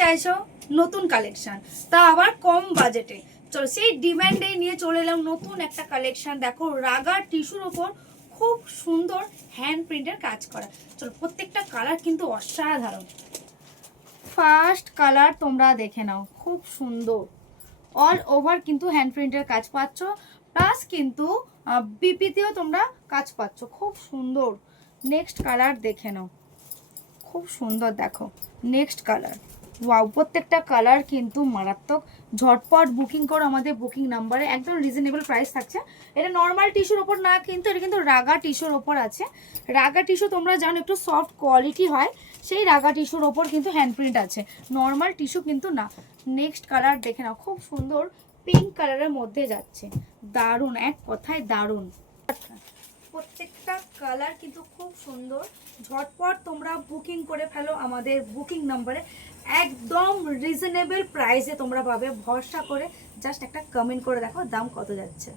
চাইছো নতুন কালেকশন, তা আবার কম বাজেটে। চলো সেই ডিমান্ডে নিয়ে চলে এলাম নতুন একটা কালেকশন। দেখো রাগা টিস্যুর ওপর খুব সুন্দর হ্যান্ড প্রিন্টের কাজ করা। চলো প্রত্যেকটা কালার কিন্তু অসাধারণ। ফার্স্ট কালার তোমরা দেখে নাও, খুব সুন্দর অল ওভার কিন্তু হ্যান্ড প্রিন্টের কাজ পাচ্ছ, প্লাস কিন্তু বিপিতেও তোমরা কাজ পাচ্ছ, খুব সুন্দর। নেক্সট কালার দেখে নাও, খুব সুন্দর। দেখো নেক্সট কালার, ওয়াও, প্রত্যেকটা কালার কিন্তু মারাত্মক। ঝটপট বুকিং করো আমাদের বুকিং নাম্বারে, একদম রিজনেবল প্রাইস থাকছে। এটা নর্মাল টিস্যুর ওপর না, কিন্তু এটা কিন্তু রাগা টিস্যুর ওপর আছে। রাগা টিস্যু তোমরা জানো একটু সফট কোয়ালিটি হয়, সেই রাগা টিস্যুর ওপর কিন্তু হ্যান্ড প্রিন্ট আছে, নর্মাল টিস্যু কিন্তু না। নেক্সট কালার দেখে নাও, খুব সুন্দর পিঙ্ক কালারের মধ্যে যাচ্ছে, দারুণ, এক কথায় দারুণ। প্রত্যেকটা কালার কিন্তু খুব সুন্দর। ঝটপট তোমরা বুকিং করে ফেলো আমাদের বুকিং নাম্বারে, একদম রিজনেবল প্রাইসে তোমরা পাবে। ভরসা করে জাস্ট একটা কমেন্ট করে দেখো দাম কত যাচ্ছে।